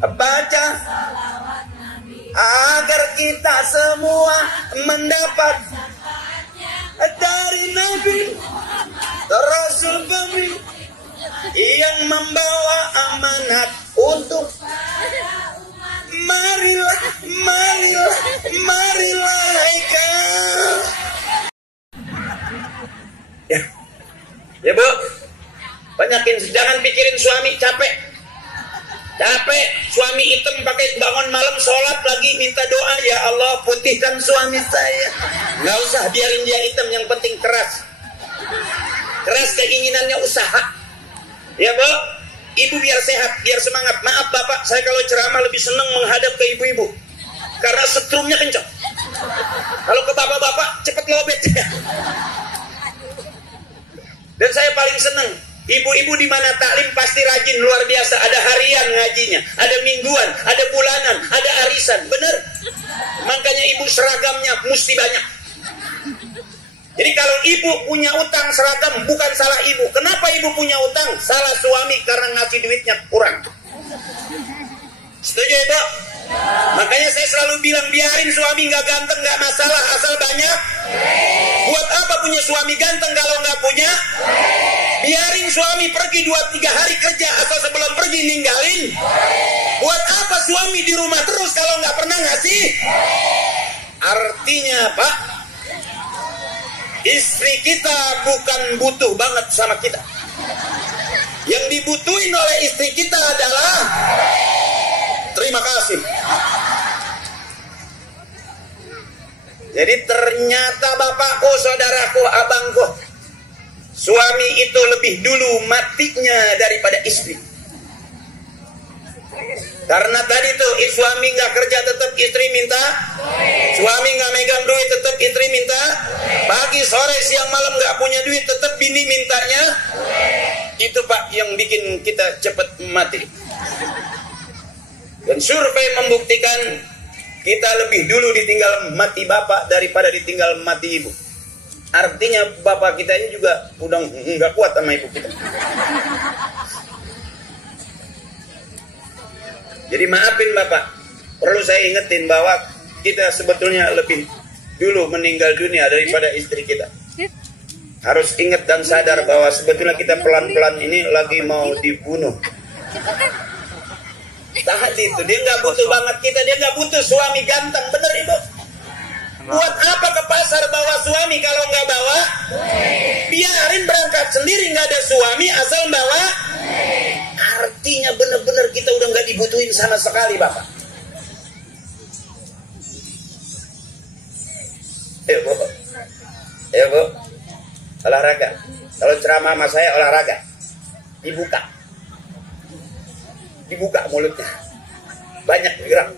baca agar kita semua mendapat dari Nabi Rasul kami yang membawa amanat untuk marilah ya Bu, banyakin, jangan pikirin suami capek suami hitam pakai bangun malam sholat lagi minta doa, ya Allah putihkan suami saya. Nggak usah, biarin dia hitam, yang penting keras keinginannya, usaha ya Bu. Ibu biar sehat, biar semangat. Maaf Bapak, saya kalau ceramah lebih senang menghadap ke ibu-ibu karena setrumnya kencang. Kalau ke bapak-bapak cepet lobet. Dan saya paling senang ibu-ibu di mana taklim pasti rajin, luar biasa. Ada harian ngajinya, ada mingguan, ada bulanan, ada arisan. Bener? Makanya ibu seragamnya mesti banyak. Jadi kalau ibu punya utang seragam, bukan salah ibu. Kenapa ibu punya utang? Salah suami karena ngasih duitnya kurang. Setuju Ibu? Makanya saya selalu bilang, biarin suami nggak ganteng nggak masalah, asal banyak. Buat apa punya suami ganteng kalau nggak punya? Biarin suami pergi 2-3 hari kerja, asal sebelum pergi ninggalin. Buat apa suami di rumah terus kalau nggak pernah ngasih? Artinya Pak, istri kita bukan butuh banget sama kita. Yang dibutuhin oleh istri kita adalah terima kasih. Jadi ternyata bapakku, saudaraku, abangku, suami itu lebih dulu matinya daripada istri. Karena tadi tuh suami nggak kerja tetap istri minta, suami nggak megang duit tetap istri minta, pagi sore siang malam nggak punya duit tetap bini mintanya. Itu Pak yang bikin kita cepat mati. Dan survei membuktikan kita lebih dulu ditinggal mati bapak daripada ditinggal mati ibu. Artinya bapak kita ini juga udah nggak kuat sama ibu kita. Jadi maafin Bapak, perlu saya ingetin bahwa kita sebetulnya lebih dulu meninggal dunia daripada istri kita. Harus ingat dan sadar bahwa sebetulnya kita pelan-pelan ini lagi mau dibunuh. Tahan itu, dia nggak butuh banget kita, dia nggak butuh suami ganteng, bener Ibu? Buat apa ke pasar bawa suami kalau nggak bawa? Biarin berangkat sendiri, nggak ada suami asal bawa. Artinya bener-bener kita udah nggak dibutuhin sama sekali Bapak. Ya Bu, olahraga. Kalau ceramah sama saya olahraga, dibuka mulutnya, banyak gerak.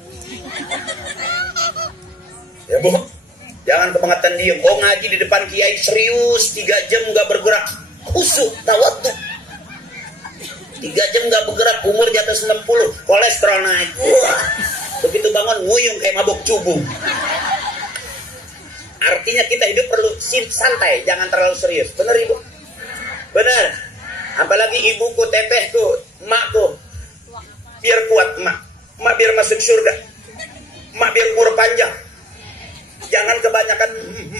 Ya Bu, jangan kebangetan diem. Oh ngaji di depan kiai serius 3 jam nggak bergerak, khusyuk tawadhu. 3 jam nggak bergerak, umur di atas 60, kolesterol naik. Wah, begitu bangun nguyung kayak mabuk cubung. Artinya kita hidup perlu santai, jangan terlalu serius. Bener Ibu? Bener. Apalagi ibuku, tetehku, emakku, biar kuat emak biar masuk surga, emak biar umur panjang. Jangan kebanyakan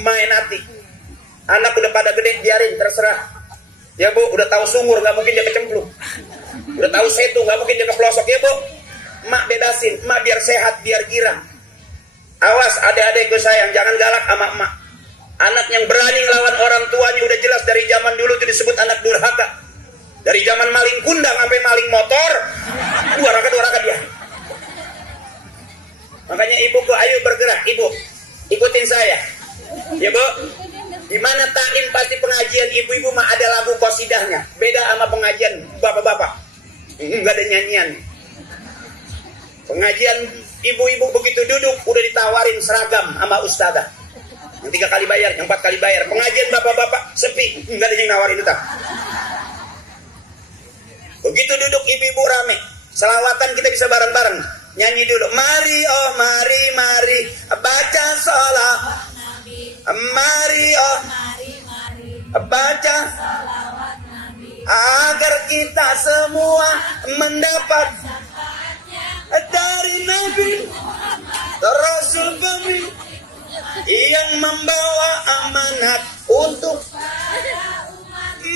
main hati. Anak udah pada gede, biarin, terserah. Ya Bu, udah tahu sumur, nggak mungkin dia kecemplung. Udah tahu setu, nggak mungkin dia kepelosok. Ya Bu, emak bebasin, emak biar sehat, biar girang. Awas adik-adikku sayang, jangan galak sama emak. Anak yang berani ngelawan orang tuanya udah jelas dari zaman dulu itu disebut anak durhaka. Dari zaman maling kundang sampai maling motor, dua raka dia. Makanya ibuku, ayo bergerak, Ibu, ikutin saya. Ya Bu, di mana taklim pasti pengajian ibu-ibu mah ada lagu qasidahnya. Beda sama pengajian bapak-bapak, nggak ada nyanyian. Pengajian ibu-ibu begitu duduk udah ditawarin seragam sama ustazah. Yang 3 kali bayar, yang 4 kali bayar. Pengajian bapak-bapak sepi, nggak ada yang nawarin itu. Begitu duduk ibu-ibu rame, selawatan kita bisa bareng-bareng. Nyanyi dulu, mari oh mari baca sholawat, mari oh baca agar kita semua mendapat Rasul pemimpin yang membawa amanat untuk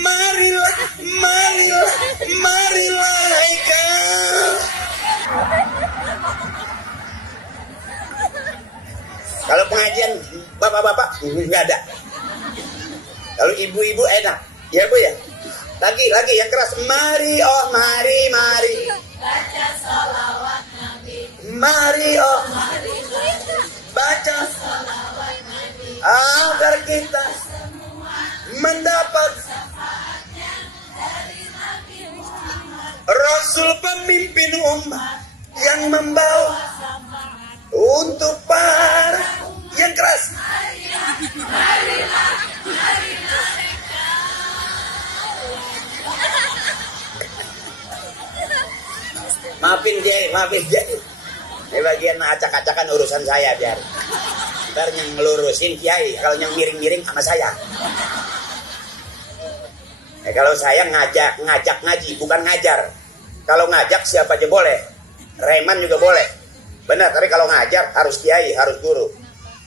marilah, marilah, marilah Haikal. Kalau pengajian bapak-bapak nggak ada. Kalau ibu-ibu enak, ya Bu ya. Lagi yang keras. Mari oh mari mari. Baca sholawat Nabi. Mari oh mari baca sholawat Nabi. Agar kita mendapat Rasul pemimpin umat yang membawa untuk para yang keras. Maafin Jai. Ini bagian acak-acakan urusan saya biar. Ntar yang ngelurusin Kiai, kalau yang miring-miring sama saya. Kalau saya ngajak ngaji, bukan ngajar. Kalau ngajak siapa aja boleh. Reman juga boleh. Benar, tapi kalau ngajar harus kiai, harus guru.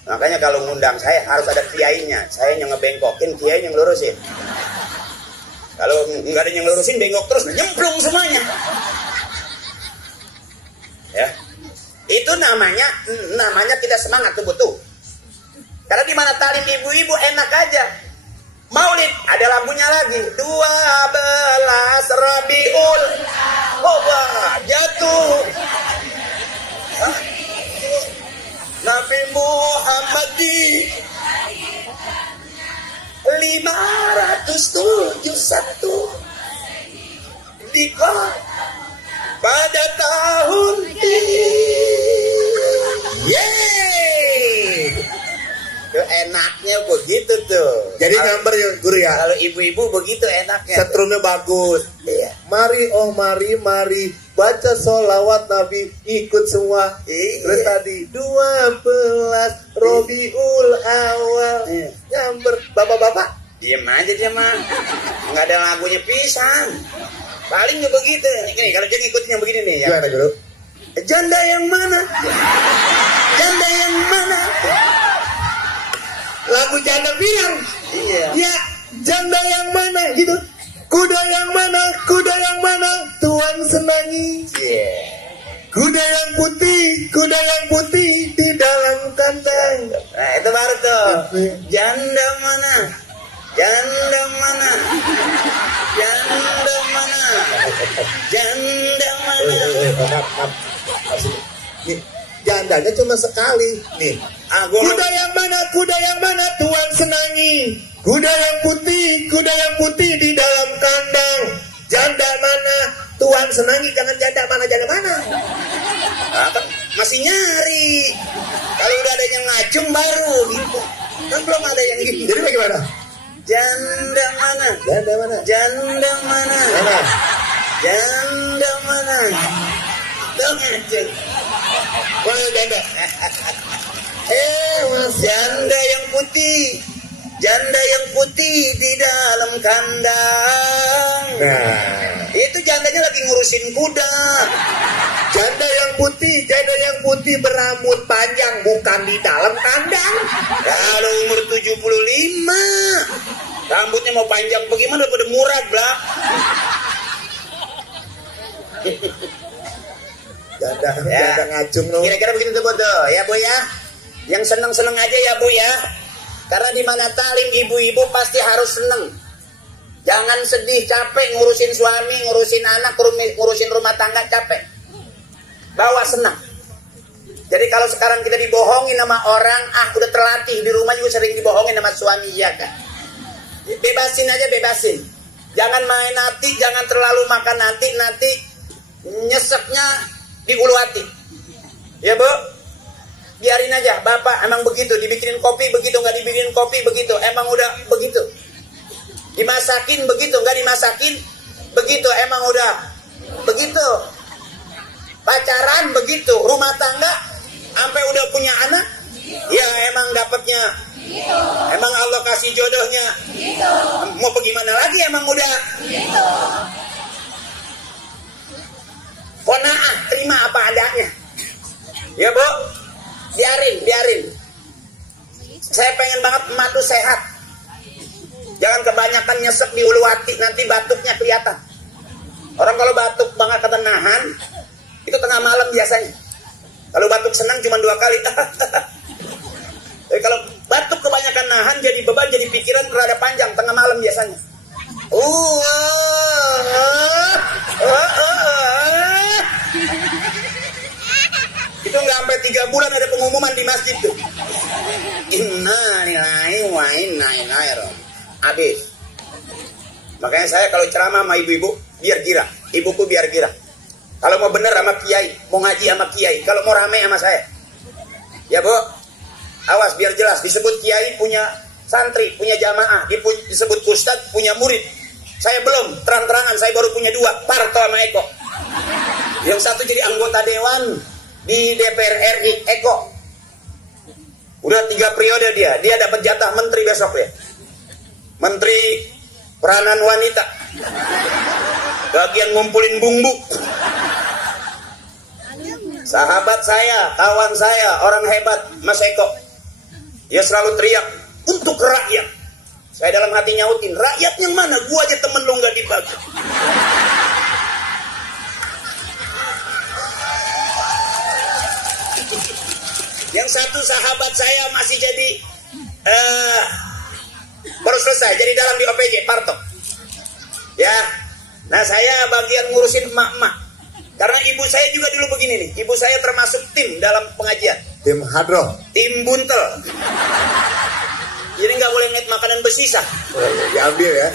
Makanya kalau ngundang saya harus ada kiainya. Saya yang ngebengkokin, kiai yang ngelurusin. Kalau nggak ada yang ngelurusin, bengkok terus, nyemplung semuanya. Ya, itu namanya kita semangat tuh. Karena di mana talim ibu-ibu enak aja. Maulid ada lagunya lagi. 12 Rabiul Awal jatuh. Nabi Muhammad di 571 di pada tahun ini. Yeay, itu enaknya begitu tuh. Jadi nyamber ya guru ya. Kalau ibu-ibu begitu enaknya. Setrumnya bagus. Iya. Mari oh mari baca sholawat Nabi, ikut semua. Iya. Terus tadi 12 Rabiul Awal. Iya. Nyamber bapak-bapak. Diam aja dia mah. Nggak ada lagunya pisan. Paling nggak begitu. Ini kalau dia ngikutin yang begini nih ya. Gimana guru? Janda yang mana? Janda yang mana? Lagu janda bilang. Iya. Ya, janda yang mana gitu. Kuda yang mana? Kuda yang mana? Tuan senangi. Iya. Kuda yang putih di dalam kandang. Nah, itu baru tuh. Janda mana? Janda mana? Janda mana? Janda mana? Nih, jandanya cuma sekali. Nih, kuda yang mana? Kuda yang mana? Tuan senangi. Kuda yang putih di dalam kandang. Janda mana? Tuan senangi. Jangan janda mana? Janda mana? Apa? Masih nyari. Kalau udah ada yang ngacung baru gitu. Kan belum ada yang gitu. Jadi bagaimana? Janda mana? Janda mana? Janda mana? Mana? Janda mana? Tuh ngacung. Mana janda? Mas janda yang putih. Janda yang putih di dalam kandang. Nah, itu jandanya lagi ngurusin kuda. janda yang putih berambut panjang, bukan di dalam kandang. Kalau umur 75, rambutnya mau panjang bagaimana pada murad, Blak. Janda ngacung loh. Kira-kira begitu tuh, Bodo. Ya, Bu ya. Yang seneng-seneng aja ya, Bu ya. Karena di mana talim ibu-ibu pasti harus seneng. Jangan sedih, capek ngurusin suami, ngurusin anak, ngurusin rumah tangga, capek. Bawa senang. Jadi kalau sekarang kita dibohongin sama orang, udah terlatih di rumah juga sering dibohongin sama suami, ya kan. Bebasin aja, bebasin. Jangan main hati, jangan terlalu makan hati, nanti nyeseknya di ulu hati. Ya, Bu? Biarin aja, Bapak emang begitu, dibikinin kopi begitu, nggak dibikinin kopi begitu, emang udah begitu. Dimasakin begitu, nggak dimasakin begitu, emang udah begitu. Pacaran begitu, rumah tangga, sampai udah punya anak, ya emang dapatnya, emang Allah kasih jodohnya. Mau bagaimana lagi, emang udah. Qanaah, terima apa adanya. Ya, Bu? Biarin Saya pengen banget emak tuh sehat. Jangan kebanyakan nyesek di ulu hati, nanti batuknya kelihatan. Orang kalau batuk banget kata nahan, itu tengah malam biasanya. Kalau batuk senang cuma 2 kali. Tapi kalau batuk kebanyakan nahan, jadi beban, jadi pikiran rada panjang, tengah malam biasanya. Itu nggak sampai 3 bulan ada pengumuman di masjid tuh. Innalillahi wa inna ilaihi raji'un. Habis. Makanya saya kalau ceramah sama ibu-ibu biar gira, ibuku biar gira. Kalau mau bener sama kiai, mau ngaji sama kiai, kalau mau rame sama saya. Ya Bu, awas biar jelas. Disebut kiai punya santri, punya jamaah, disebut ustadz punya murid. Saya belum, terang-terangan saya baru punya 2, Parto sama Eko. Yang satu jadi anggota dewan di DPR RI, Eko. Udah 3 periode dia dapat jatah menteri besok ya. Menteri peranan wanita. Bagian ngumpulin bumbu. Sahabat saya, kawan saya, orang hebat, Mas Eko. Dia selalu teriak untuk rakyat. Saya dalam hati nyautin, rakyat yang mana? Gua aja temen lu gak dibagi. Yang satu sahabat saya masih jadi baru selesai, jadi dalam di OPJ, Parto. Ya, nah saya bagian ngurusin emak-emak. Karena ibu saya juga dulu begini nih. Ibu saya termasuk tim dalam pengajian. Tim hadroh. Tim buntel. Jadi nggak boleh ngeliat makanan bersisa. Diambil ya.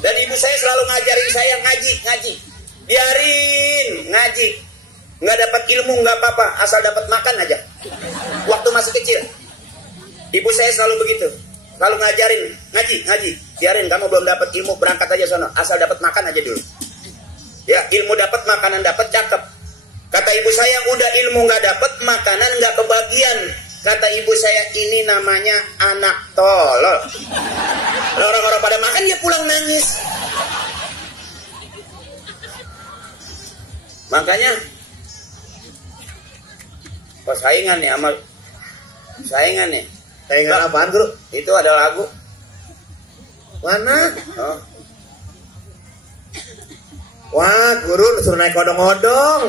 Dan ibu saya selalu ngajarin saya ngaji. Biarin ngaji. Nggak dapat ilmu nggak apa-apa, asal dapat makan aja. Waktu masih kecil, ibu saya selalu begitu. Selalu ngajarin ngaji. Biarin, kamu belum dapat ilmu, berangkat aja sono, asal dapat makan aja dulu. Ya, ilmu dapat, makanan dapat, cakep. Kata ibu saya, udah ilmu nggak dapat, makanan nggak kebagian. Kata ibu saya, ini namanya anak tolol. Orang-orang pada makan, dia pulang nangis. Makanya saingan nih sama saingan nih. Saingan apaan, Guru? Itu ada lagu. Mana? Oh. Wah, Guru suruh naik odong-odong.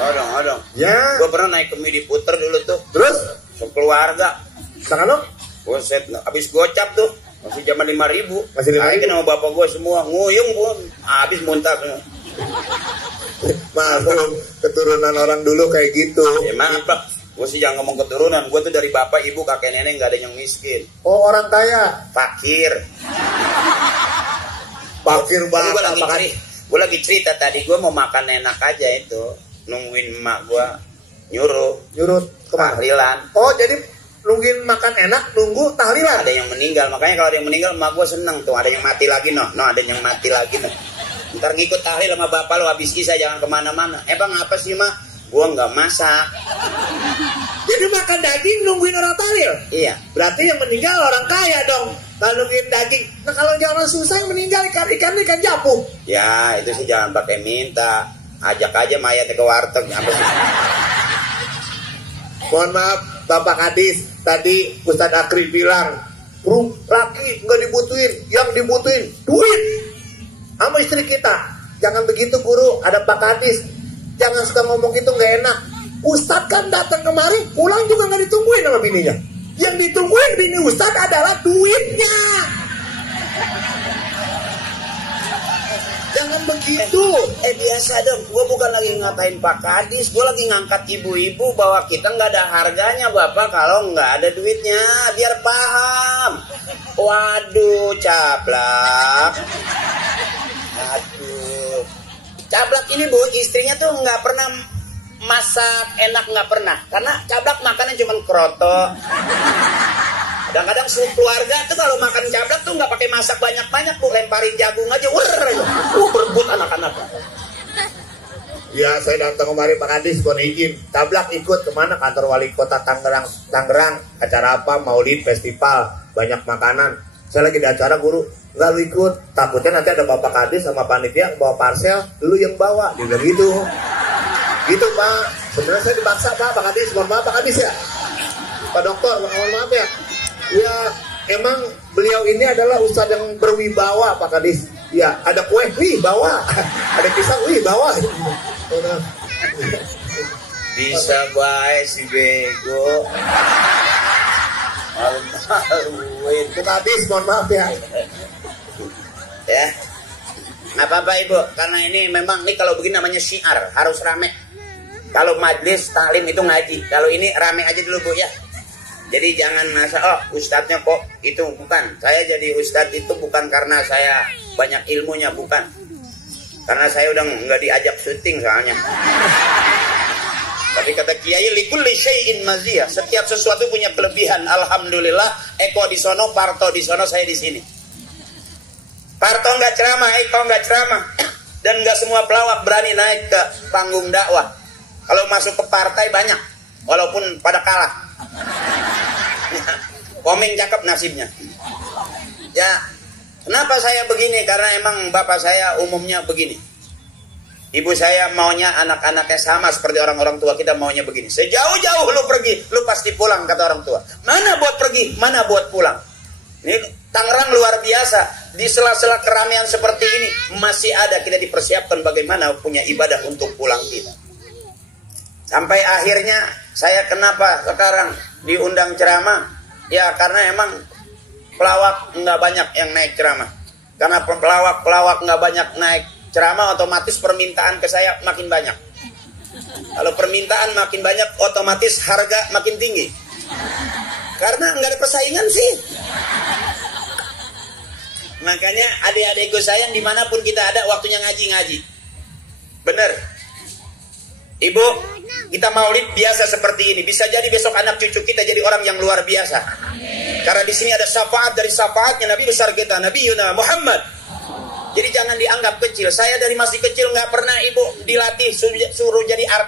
Odong. Ya. Gue pernah naik ke Midi Puter dulu tuh. Terus? Sekeluarga. Tangan lo? Buset, habis gocap tuh. Masih zaman 5.000. Masih 5.000. Naikin sama bapak gue semua. Nguyung pun. Habis muntah. Maklum, keturunan orang dulu kayak gitu. Ya maaf Pak. Gue sih jangan ngomong keturunan. Gue tuh dari bapak, ibu, kakek, nenek gak ada yang miskin. Oh, orang kaya. Fakir. Fakir banget. Gue lagi cerita tadi, gue mau makan enak aja itu. Nungguin emak gue nyuruh kemana? Tahlilan. Oh, jadi nungguin makan enak, nunggu tahlilan. Ada yang meninggal, makanya kalau ada yang meninggal emak gue seneng tuh. Ada yang mati lagi ada yang mati lagi Ntar ngikut tahlil sama bapak lo, habis isya jangan kemana-mana. Bang apa sih mak? Gue nggak masak. Jadi makan daging nungguin orang tahlil? Iya. Berarti yang meninggal orang kaya dong. Kalau nungguin daging. Nah kalau orang susah yang meninggal ikan japu. Ya itu sih jangan pakai minta. Ajak aja mayatnya ke warteg. Mohon maaf Bapak Kadis. Tadi Ustadz Akri bilang, laki nggak dibutuhin, yang dibutuhin duit. Sama istri kita. Jangan begitu Guru. Ada Pak Kadis. Jangan suka ngomong gitu, nggak enak. Ustadz kan datang kemari, pulang juga nggak ditungguin sama bininya. Yang ditungguin bini Ustadz adalah duitnya. Jangan begitu. Biasa dong. Gue bukan lagi ngatain Pak Kadis. Gue lagi ngangkat ibu-ibu bahwa kita nggak ada harganya Bapak kalau nggak ada duitnya. Biar paham. Waduh, cablak. Aduh. Cablak ini Bu, istrinya tuh nggak pernah masak enak, nggak pernah. Karena cablak makannya cuma kroto. Kadang-kadang keluarga tuh kalau makan cablak tuh nggak pakai masak banyak-banyak Bu, lemparin jagung aja, berebut anak-anak. Ya, saya datang kemari Pak Kadis, mohon izin. Cablak ikut kemana? Kantor Wali Kota Tangerang. Acara apa? Maulid, festival, banyak makanan. Saya lagi di acara Guru. Nggak lu ikut, takutnya nanti ada Bapak Kadis sama panitia bawa parcel, lu yang bawa. Dia bilang gitu Pak. Sebenarnya saya dipaksa Pak Kadis, mohon maaf Pak Kadis ya. Pak Dokter, mohon maaf ya. Ya, emang beliau ini adalah ustadz yang berwibawa Pak Kadis. Ya, ada kue, wih bawa. Ada pisang, wih bawa. Bisa baik si bego. Malu-maluin. Pak Kadis, mohon maaf ya. Ya. Apa-apa Ibu, karena ini memang nih kalau begini namanya syiar, harus rame. Kalau majlis taklim itu ngaji, kalau ini rame aja dulu Bu ya. Jadi jangan masa ustadznya kok itu, bukan. Saya jadi ustadz itu bukan karena saya banyak ilmunya, bukan. Karena saya udah nggak diajak syuting soalnya. Tapi kata Kiai likulli syai'in maziyah, setiap sesuatu punya kelebihan. Alhamdulillah, Eko di sono, Parto di sono, saya di sini. Parto nggak ceramah, Eko nggak ceramah, dan nggak semua pelawak berani naik ke panggung dakwah. Kalau masuk ke partai banyak, walaupun pada kalah. Komeng cakep nasibnya. Ya, kenapa saya begini? Karena emang bapak saya umumnya begini. Ibu saya maunya anak-anaknya sama seperti orang-orang tua kita maunya begini. Sejauh-jauh lu pergi, lu pasti pulang, kata orang tua. Mana buat pergi, mana buat pulang. Ini Tangerang luar biasa. Di sela-sela keramaian seperti ini masih ada kita dipersiapkan bagaimana punya ibadah untuk pulang kita. Sampai akhirnya saya kenapa sekarang diundang ceramah? Ya karena emang pelawak nggak banyak yang naik ceramah. Karena pelawak nggak banyak naik ceramah, otomatis permintaan ke saya makin banyak. Kalau permintaan makin banyak, otomatis harga makin tinggi. Karena nggak ada persaingan sih. Makanya adik-adikku sayang, dimanapun kita ada, waktunya ngaji-ngaji. Bener. Ibu, kita maulid biasa seperti ini. Bisa jadi besok anak cucu kita jadi orang yang luar biasa. Karena di sini ada syafaat dari syafaatnya Nabi besar kita, Nabi Yuna Muhammad. Jadi jangan dianggap kecil. Saya dari masih kecil nggak pernah ibu dilatih suruh jadi artis.